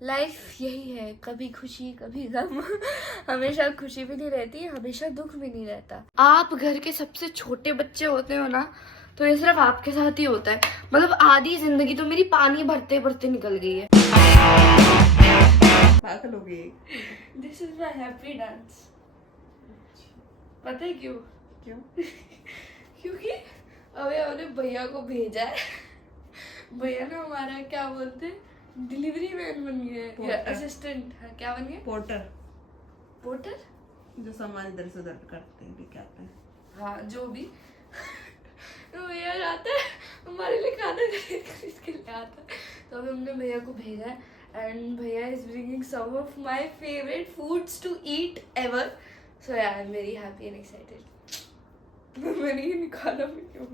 Life यही है, कभी खुशी कभी गम। हमेशा खुशी भी नहीं रहती, हमेशा दुख भी नहीं रहता। आप घर के सबसे छोटे बच्चे होते हो ना, तो ये सिर्फ आपके साथ ही होता है। मतलब आधी जिंदगी तो मेरी पानी भरते भरते निकल गई है। पागल हो गई। This is my happy dance. पता है क्यों? क्यों? क्योंकि अभी हमने भैया को भेजा है। भैया ना हमारा क्या बोलते हैं, डिलीवरी मैन बन गए या असिस्टेंट। हाँ, क्या बन गए? पोर्टर। पोर्टर, जो सामान इधर से उधर करते हैं, लेके आते हैं। हाँ जो भी। तो भैया जाता है हमारे लिए खाना खरीद के ले आता है। तो अभी हमने भैया को भेजा है एंड भैया is bringing some of my favourite foods to eat ever. So I am very happy and excited. मैंने ये निकाला भी क्यों?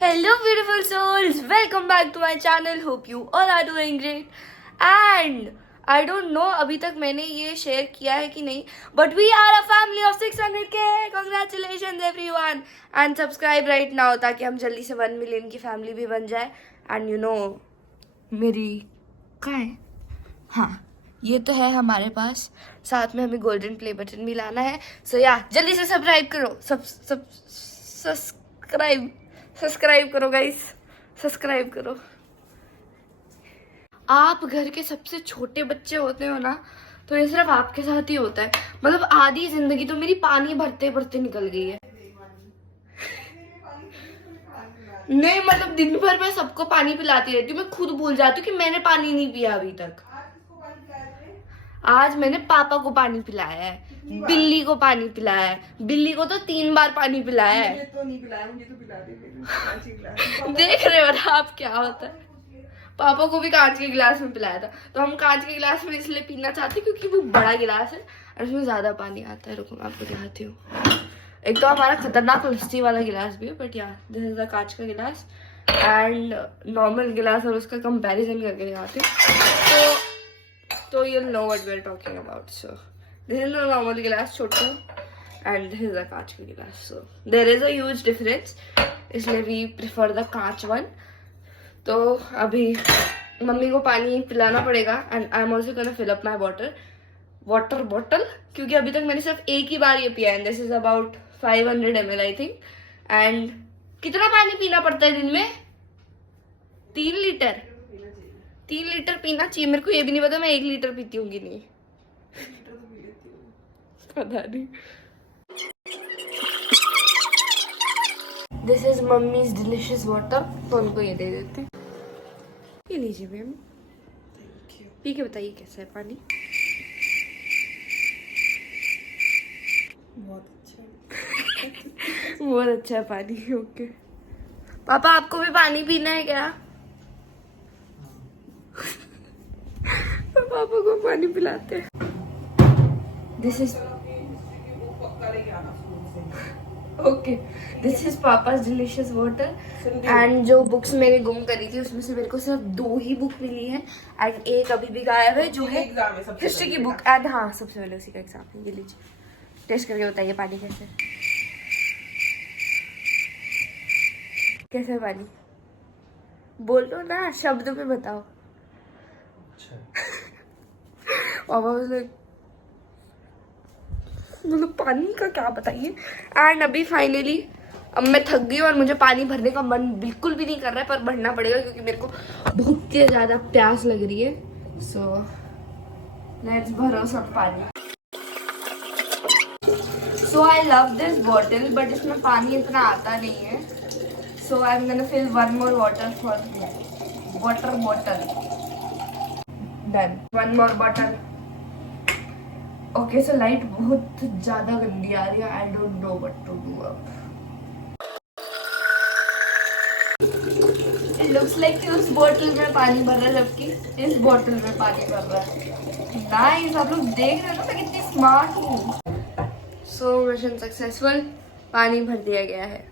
Hello beautiful souls, welcome back to my channel. Hope you all are doing great. And I don't know अभी तक मैंने ये share किया है कि नहीं, but we are a family of 600k. Congratulations everyone and subscribe right now ताकि हम जल्दी से 1 million की फैमिली भी बन जाए. And you know मेरी कहाँ है? हाँ ये तो है हमारे पास, साथ में हमें गोल्डन प्ले बटन भी लाना है. सो या जल्दी से सब्सक्राइब करो, सब्सक्राइब करो गाइस, सब्सक्राइब करो. आप घर के सबसे छोटे बच्चे होते हो ना, तो ये सिर्फ आपके साथ ही होता है. मतलब आधी जिंदगी तो मेरी पानी भरते भरते निकल गई है. नहीं मतलब दिन भर मैं सबको पानी पिलाती रहती हूँ, मैं खुद भूल जाती हूँ कि मैंने पानी नहीं पिया अभी तक. आज मैंने पापा को पानी पिलाया है, बिल्ली को पानी पिलाया है. बिल्ली को तो 3 बार पानी पिलाया है. मुझे तो नहीं पिलाया, मुझे तो पिला दे। देख रहे हो ना आप क्या होता है. पापा को भी कांच के गिलास में पिलाया था. तो हम कांच के गिलास में इसलिए पीना चाहते क्योंकि वो बड़ा गिलास है और उसमें ज्यादा पानी आता है. रुको मैं आपको दिखाती हूँ. एक तो हमारा खतरनाक लस्सी वाला गिलास भी है, बट यार दिस इज द कांच का गिलास एंड नॉर्मल गिलास और उसका कंपैरिजन करके दिखाती हूँ. तो you'll know what we're talking about. So this is the normal glass Chhotu and this is the कांच का गिलास. So there is a huge difference, इसलिए we prefer the कांच one. तो अभी मम्मी को पानी पिलाना पड़ेगा and I'm also gonna fill up my water bottle क्योंकि अभी तक मैंने सिर्फ एक ही बार ये पिया है. This is about 500 ml I think. And कितना पानी पीना पड़ता है दिन में? 3 लीटर. 3 लीटर पीना चाहिए. मेरे को ये भी नहीं पता मैं 1 लीटर पीती हूँ कि नहीं, पता नहीं. This is mummies delicious water. तो उनको ये दे देते. ये लीजिए मैम, पी के बताइए कैसा है पानी. बहुत अच्छा। बहुत अच्छा है पानी. ओके पापा आपको भी पानी पीना है क्या? तो पापा को पानी पिलाते हैं. This is okay, this is पापा's डिलीशियस वाटर. एंड जो बुक्स मैंने गुम करी थी उसमें से मेरे को सिर्फ 2 ही बुक मिली है एंड एक अभी भी गायब है जो है हिस्ट्री की बुक. एंड हाँ सबसे पहले उसी का एग्जाम है. ये लीजिए, टेस्ट करके बताइए पानी कैसे है. कैसे है पानी? बोलो ना, शब्द में बताओ. पापा मतलब पानी का क्या बताइए. एंड अभी फाइनली अब मैं थक गई और मुझे पानी भरने का मन बिल्कुल भी नहीं कर रहा है, पर भरना पड़ेगा क्योंकि मेरे को बहुत ही ज्यादा प्यास लग रही है. सो लेट्स भरो सब पानी. So I love this bottle but इसमें पानी इतना आता नहीं है. So I am gonna fill 1 more water for water bottle. Done. 1 more bottle. Okay so light बहुत ज्यादा गंदी आ रही है. I don't know what to do अब. इट लुक्स लाइक कि उस बोतल में पानी भर रहा है जबकि इस बोतल में पानी भर रहा है. नाइस. आप लोग देख रहे हो ना मैं कितनी स्मार्ट हूँ. So mission successful. पानी भर दिया गया है.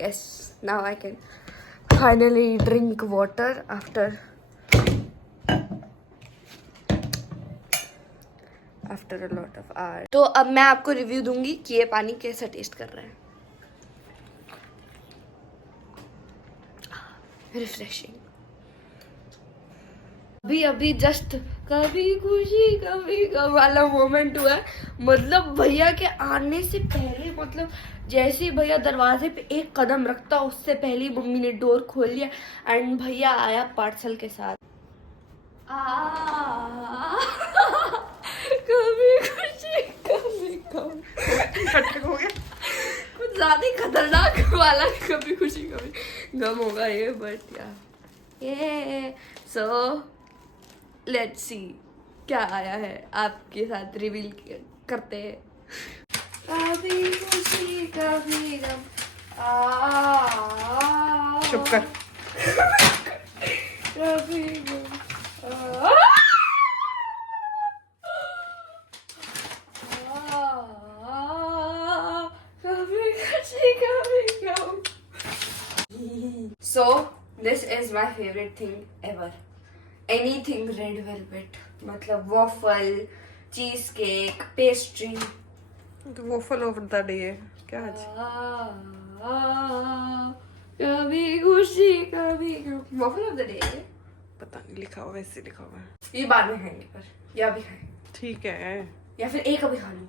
Yes now I can finally drink water after a lot of hours. तो अब मैं आपको रिव्यू दूंगी कि ये पानी कैसा टेस्ट कर रहा है. रिफ्रेशिंग. अभी अभी जस्ट कभी खुशी कभी गम वाला मोमेंट हुआ है। मतलब भैया के आने से पहले, मतलब जैसे ही भैया दरवाजे पे एक कदम रखता उससे पहले ही मम्मी ने डोर खोल लिया एंड भैया आया पार्सल के साथ। कभी खुशी कभी गम। खटक हो गया। कुछ ज्यादा ही खतरनाक वाला कभी खुशी कभी गम होगा ये, बट ये सो लेट्स सी क्या आया है, आपके साथ रिवील करते हैं। कभी खुशी कभी गम। चुप कर। कभी गम। कभी खुशी कभी गम। So this is my favorite thing ever. Anything red velvet, मतलब waffle, cheesecake, pastry. तो वॉफल ऑफ द डे है क्या आज? कभी खुशी कभी गम। waffle of the day है? पता नहीं, लिखा हुआ वैसे लिखा हुआ है। ये बाद में खाएंगे पर, या अभी खाएंगे ठीक है, या फिर एक अभी खा लूं,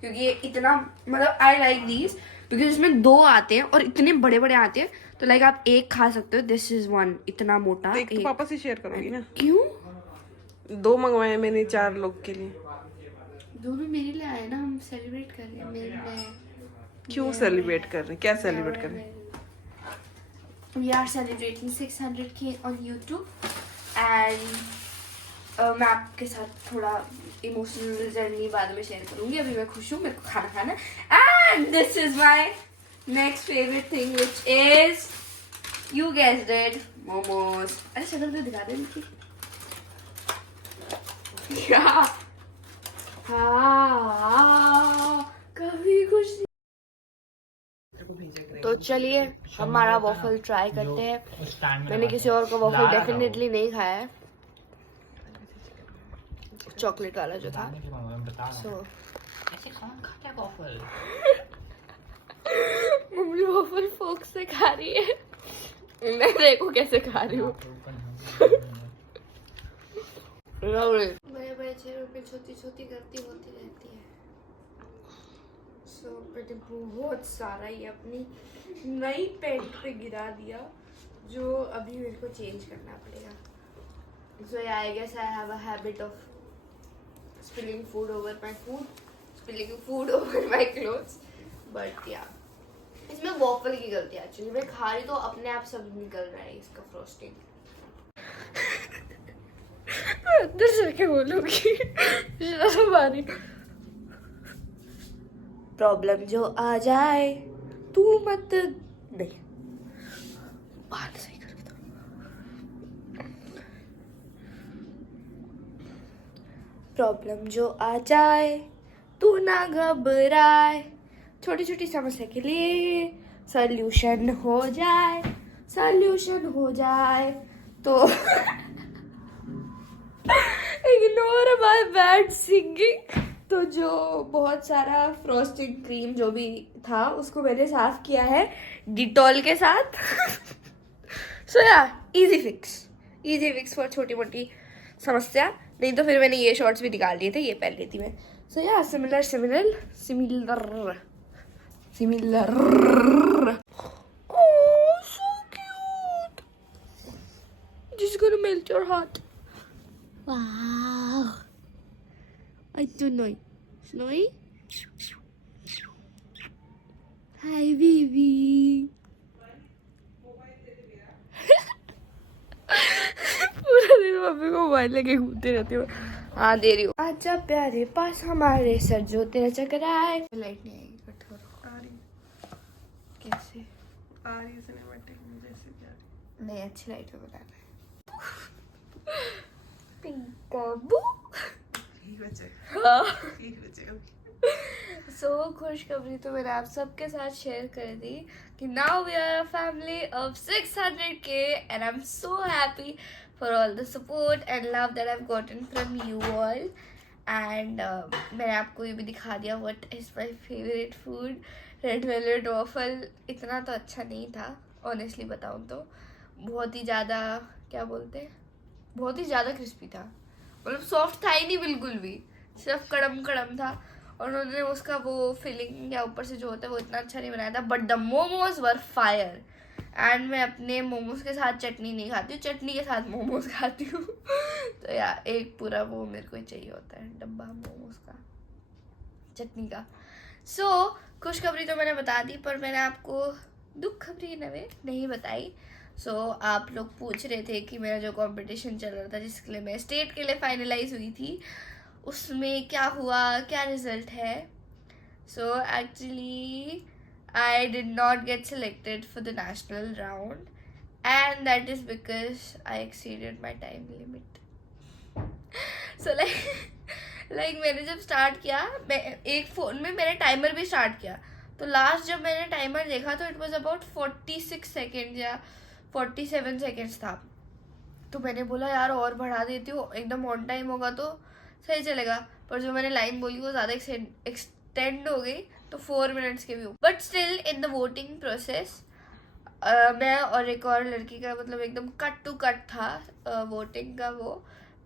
क्योंकि ये इतना, मतलब आई लाइक दीज क्योंकि इसमें 2 आते हैं और इतने बड़े बड़े आते हैं, तो लाइक आप एक खा सकते हो। दिस इज 1 इतना मोटा। तो एक तो पापा से शेयर करोगी ना? क्यों? 2 मंगवाए मैंने 4 लोग के लिए। दोनों मेरे लिए आए ना, हम सेलिब्रेट कर रहे हैं। मेरे क्यों सेलिब्रेट कर रहे हैं? क्या सेलिब्रेट कर रहे हैं? We are celebrating 600K on YouTube and मैं आपके साथ थोड़ा इमोशनल जर्नी बाद में शेयर करूंगी। अभी मैं खुश हूँ, मेरे को खाना खाना है। And this is my next favourite thing which is, you guessed it, momos. अरे शक्ल तो दिखा दे इनकी। हाँ, कभी खुशी। तो चलिए हमारा वॉफल ट्राई करते हैं। मैंने किसी और का वॉफल डेफिनेटली नहीं खाया है, चॉकलेट वाला जो था। सो मम्मी वॉफल फोक से खा रही है, मैं देखो कैसे खा रही हूँ। बड़े बड़े चेहरों पे छोटी छोटी गलती होती रहती है। सो मैंने बहुत सारा ये अपनी नई पेंट पे गिरा दिया, जो अभी मेरे को चेंज करना पड़ेगा। So I guess I have a habit of spilling food over my food, spilling food over my clothes, but yeah, इसमें वॉफल की गलती है एक्चुअली। मैं खा रही तो अपने आप सब निकल रहा है इसका फ्रॉस्टिंग। अंदर से क्या बोलूँगी, हमारी प्रॉब्लम जो आ जाए तू मत, नहीं बात सही कर। प्रॉब्लम जो आ जाए तू ना घबराए, छोटी छोटी समस्या के लिए सॉल्यूशन हो जाए, सॉल्यूशन हो जाए तो इग्नोर माय बैड सिंगिंग। तो जो बहुत सारा फ्रॉस्टिंग क्रीम जो भी था उसको मैंने साफ किया है डिटॉल के साथ। सो या इजी फिक्स फॉर छोटी मोटी समस्या। नहीं तो फिर मैंने ये शॉर्ट्स भी निकाल लिए थे, ये पहन लेती मैं। सो या similar oh so cute, this is gonna melt your heart. Wow, I don't no snowy. Hi baby. पूरा दिन मम्मी को मोबाइल लेके घूमते रहती हूँ। हाँ दे रही हूँ। आजा प्यारे पास हमारे सर जो तेरा चकराए। लाइट नहीं आएगी, कट करो। आ रही कैसे आ रही है सिनेमैटिक में जैसे कि आ रही। नहीं, अच्छी लाइट में बनाना है। पिंकाबू। ठीक बचे, हाँ। ठीक बचे। सो खुशखबरी तो मैंने आप सबके साथ शेयर कर दी कि now we are a family of 600K and I am so happy for all the support and love that I have gotten from you all. And मैंने आपको ये भी दिखा दिया what is my favourite food, red velvet waffle. इतना तो अच्छा नहीं था ऑनेस्टली बताऊँ तो, बहुत ही ज़्यादा क्या बोलते हैं बहुत ही ज्यादा क्रिस्पी था, मतलब सॉफ्ट था ही नहीं बिल्कुल भी, सिर्फ कड़म कड़म था। और उन्होंने उसका वो फिलिंग या ऊपर से जो होता है वो इतना अच्छा नहीं बनाया था, but the momos were fire. And मैं अपने मोमोज के साथ चटनी नहीं खाती हूँ, चटनी के साथ मोमोज खाती हूँ। तो यार एक पूरा वो मेरे को चाहिए होता है डब्बा मोमोज का, चटनी का। सो खुशखबरी तो मैंने बता दी, पर मैंने आपको दुख खबरी नवे नहीं बताई। सो आप लोग पूछ रहे थे कि मेरा जो कंपटीशन चल रहा था जिसके लिए मैं स्टेट के लिए फाइनलाइज हुई थी, उसमें क्या हुआ, क्या रिजल्ट है। So actually I did not get selected for the national round, and that is because I exceeded my time limit. So like मैंने जब स्टार्ट किया, मैं एक फ़ोन में मैंने टाइमर भी स्टार्ट किया, तो लास्ट जब मैंने टाइमर देखा तो इट वाज अबाउट 46 सेकेंड या 47 सेकेंड्स था। तो मैंने बोला यार और बढ़ा देती हूँ, एकदम ऑन टाइम होगा तो सही चलेगा। पर जो मैंने लाइन बोली वो ज़्यादा एक्सटेंड हो गई, तो 4 मिनट्स के भी। But still in the voting process मैं और एक और लड़की का मतलब एकदम कट टू कट था वोटिंग का वो,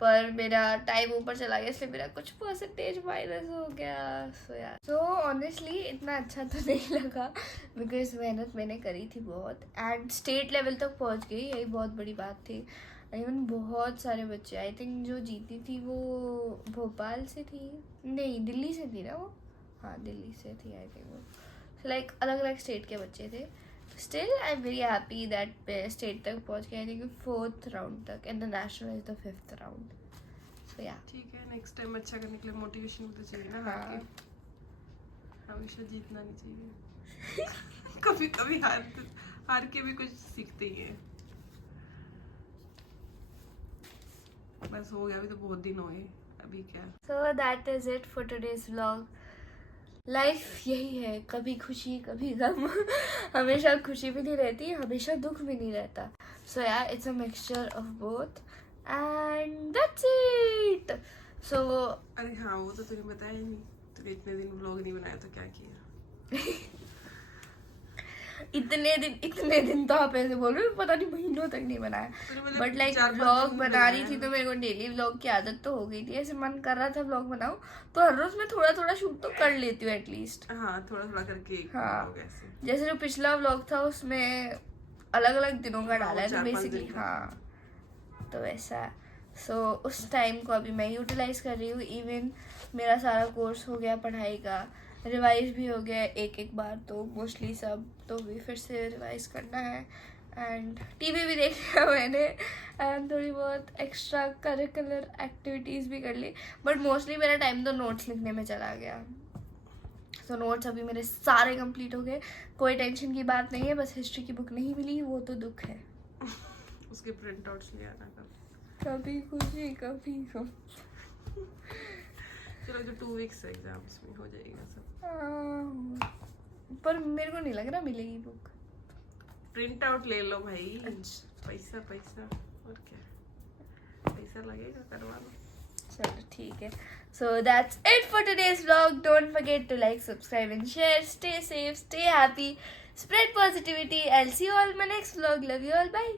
पर मेरा टाइम ऊपर चला गया इसलिए मेरा कुछ परसेंटेज माइनस हो गया। सो ऑनेस्टली इतना अच्छा तो नहीं लगा, बिकॉज मेहनत मैंने करी थी बहुत, एंड स्टेट लेवल तक पहुंच गई, यही बहुत बड़ी बात थी। इवन बहुत सारे बच्चे, आई थिंक जो जीती थी वो भोपाल से थी, नहीं दिल्ली से थी ना वो, हाँ दिल्ली से थी आई थिंक वो। लाइक अलग अलग स्टेट के बच्चे थे। Still I am very happy that मैं स्टेट तक पहुंच गया, आई थिंक 4th राउंड तक, and the national is the 5th round. So या ठीक है, नेक्स्ट टाइम अच्छा करने के लिए मोटिवेशन भी तो चाहिए ना। हाँ। हमेशा जीतना नहीं चाहिए। कभी कभी हार के भी कुछ सीखते ही हैं। बस हो गया, अभी तो बहुत दिन हो गए, अभी क्या। So that is it for today's vlog. Life यही है, कभी खुशी कभी गम। हमेशा खुशी भी नहीं रहती, हमेशा दुख भी नहीं रहता। सो यार it's a mixture of both, and that's it. So अरे हाँ, वो तो तुझे बताया ही नहीं, तूने इतने दिन व्लॉग नहीं बनाया तो क्या किया। इतने दिन तो आप ऐसे बोल रहे हो, पता नहीं महीनों तक नहीं बनाया, बट लाइक व्लॉग बना रही थी तो मेरे को डेली व्लॉग की आदत तो हो गई थी, ऐसे मन कर रहा था व्लॉग बनाऊं तो हर रोज मैं थोड़ा थोड़ा शूट तो कर लेती हूँ एटलीस्ट। हाँ, थोड़ा थोड़ा करके हाँ, vlog ऐसे। जैसे जो पिछला व्लॉग था उसमें अलग अलग दिनों का डाला है, तो 4-5 बेसिकली दिन का। हाँ तो वैसा। सो उस टाइम को अभी मैं यूटिलाइज कर रही हूँ। इवन मेरा सारा कोर्स हो गया पढ़ाई का, रिवाइज भी हो गया एक बार तो मोस्टली सब, तो भी फिर से रिवाइज करना है। एंड टीवी भी देख लिया मैंने, एंड थोड़ी बहुत एक्स्ट्रा करिकुलर एक्टिविटीज़ भी कर ली, बट मोस्टली मेरा टाइम तो नोट्स लिखने में चला गया। तो नोट्स अभी मेरे सारे कंप्लीट हो गए, कोई टेंशन की बात नहीं है, बस हिस्ट्री की बुक नहीं मिली, वो तो दुख है। उसके प्रिंट आउट्स ले आना कभी खुशी कभी गम। चलो, जो 2 वीक्स एग्जाम्स में हो जाएगा सब। पर मेरे को नहीं लग रहा मिलेगी बुक। प्रिंट आउट ले लो भाई। अच्छा। पैसा और क्या, पैसा लगेगा, करवा लो। चलो ठीक है। So that's it for today's vlog. Don't forget to like, subscribe and share. Stay safe, stay happy, spread positivity. I'll see you all in my next vlog. Love you all. Bye.